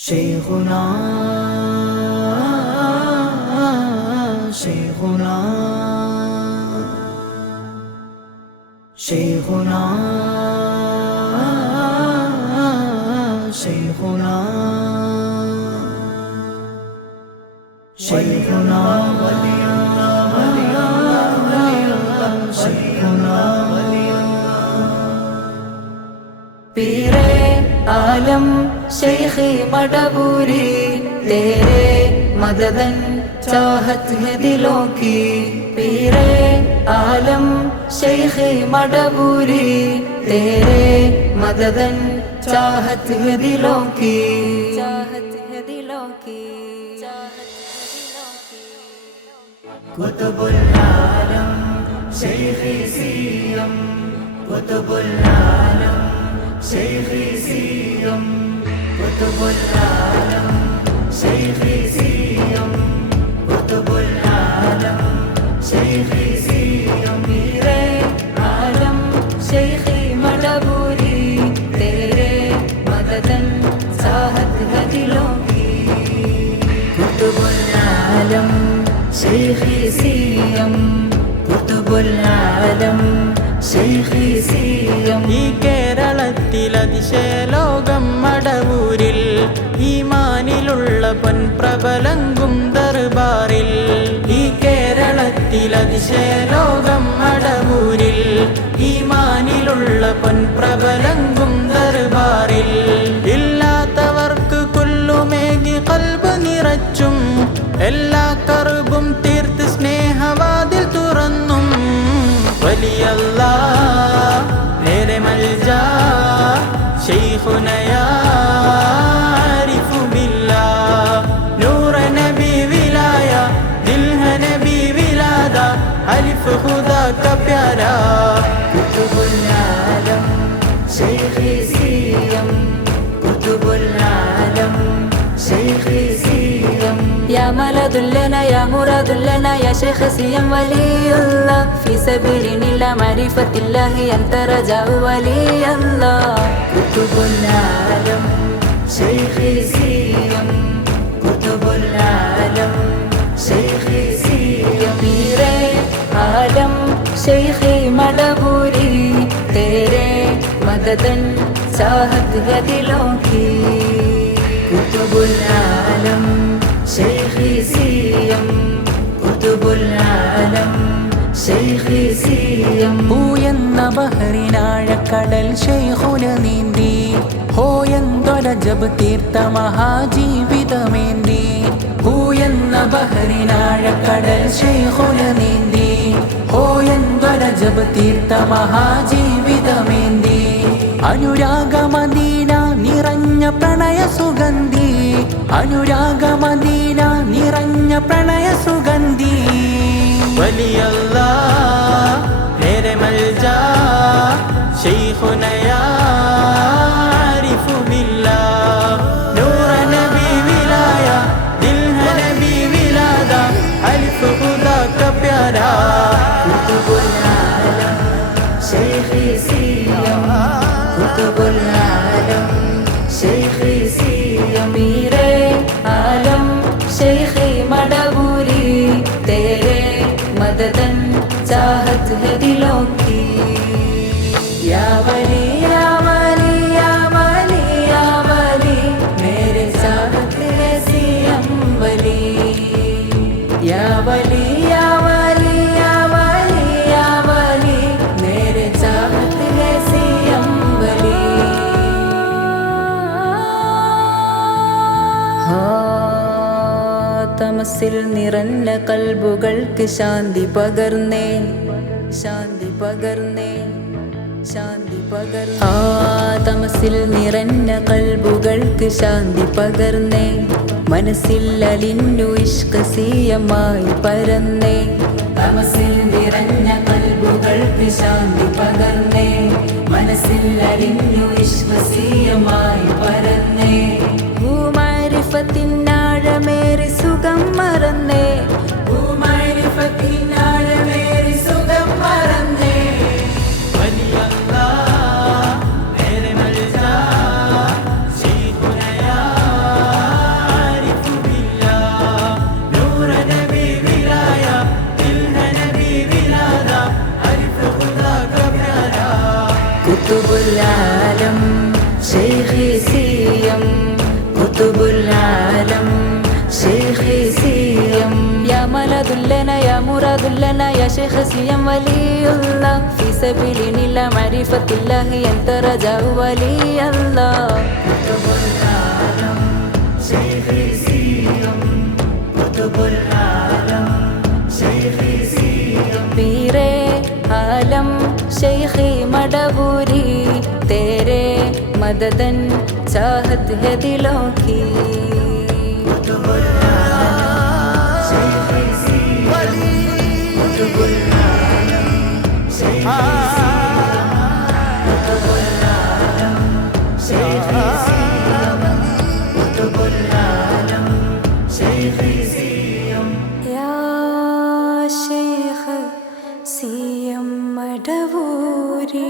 شيخنا شيخنا شيخنا شيخنا شيخنا ولي الله ولي الله ولي الله شيخنا ولي الله पीरे आलम शेखी मडबूरी तेरे मददन चाहत है दिलों की पीरे आलम शेखी मडबूरी तेरे मददन चाहत है दिलों की चाहत है दिलों की चाहत है दिलों की कुतुबुल आलम शेखी सीयम कुतुबुल आलम शेखी सीयम कुतुबुल आलम शेखी सीयम कुतुबुल आलम शेखी सीयम पीरे आलम शेखी मडबूरी तेरे मददन चाहत है दिलों की कुतुबुल आलम शेखी सीयम कुतुबुल आलम शेखी सीयम ഈ കേരളത്തിൽ അതിശയലോകം മടവൂരിൽ ഈമാനിലുള്ള പൊൻപ്രബലങ്കും ദർബാറിൽ ഈ കേരളത്തിൽ അതിശയലോകം മടവൂരിൽ ഈമാനിലുള്ള പൊൻപ്രബലങ്കും ദർബാറിൽ ഇല്ലാത്തവർക്ക് കൊല്ലുമേകി കൽബ് നിറച്ചും എല്ലാ കറുബും തീർത്ത് സ്നേഹവാതിൽ തുറന്നും വലിയ അല്ലാഹ് മേരെ മൽജാ ശൈഖുനാ യാ ആരിഫു ബില്ലാഹ് നൂർ നബി വിലായ ദിൽ ഹൈ നബി വിലാദ അലിഫ് ഖുദാ കാ പ്യാരാ कुतुबुल आलम शेखी सीयम कुतुबुल आलम शेखी सीयम يا ملذ لنا يا مراد لنا يا شيخ سيم ولي الله في سبيل إلى معرفة الله أنت رجاء ولي الله كتب العالم شيخي سيم كتب العالم شيخي سيم पीरे आलम शेखी मडबूरी तेरे मददन चाहत है दिलों की कुतुबुल आलम शेखी सीयम कुतुबुल आलम शेखी सीयम പൂയെന്ന ബഹറിനാഴക്കടൽ ശൈഖുന നീന്തി ഹോയെന്തൊരജബ് തീർത്ത മഹാജീവിതമേന്തി പൂയെന്ന ബഹറിനാഴക്കടൽ ശൈഖുന നീന്തി ഹോയെന്തൊരജബ് തീർത്ത മഹാജീവിതമേന്തി അനുരാഗമദീന നിറഞ്ഞ പ്രണയ സുഗന്ധി അനുരാഗമദീന നിറഞ്ഞ പ്രണയ സുഗന്ധി വലിയ അല്ലാഹ് മേരെ മൽജാ ശൈഖുനാ യാ ആരിഫു ബില്ലാഹ് നൂർ നബി വിലായ ദിൽ ഹൈ നബി വിലാദ അലിഫ് ഖുദാ കാ പ്യാരാ कुतुबुल आलम शेखी सीयम कुतुबुल आलम शेखी सीयम पीरे आलम शेखी मडबूरी तेरे मददन चाहत है दिलों की या वली या वली या वली या वली मेरे चाहत है सीयम वली या वली या वली या वली या वली मेरे चाहत है सीयम वली തമസിൽ നിറഞ്ഞ കൽബുകൾക്ക് ശാന്തി പകർന്നേ ശാന്തി പകർന്നേ ശാന്തി പകർന്നേ തമസിൽ നിറഞ്ഞ കൽബുകൾക്ക് ശാന്തി പകർന്നേ മനസ്സിൽ അലിഞ്ഞു ഇഷ്കസീയമായി പരന്നേ തമസിൽ നിറഞ്ഞ കൽബുകൾക്ക് ശാന്തി പകർന്നേ മനസ്സിൽ അലിഞ്ഞു ഇഷ്കസീയമായി പരന്നേ ഭൂമാരിഫത്തിനാഴമേറി സുഖം മറന്നേ ഭൂമാരിഫത്തിനാഴമേറി സുഖം മറന്നേ വലിയ അല്ലാഹ് മേരെ മൽജാ ശൈഖുനാ യാ شيخي سيم قطب العالم شيخي سيم يا ملذ لنا يا مراد لنا يا شيخ سيم ولي الله في سبيل الله معرفة الله أنت رجاء ولي الله قطب العالم شيخي سيم قطب العالم شيخي سيم पीरे आलम शेखी मडबूरी तेरे मददन चाहत है दिलों की या शेख सीएम मडबूरी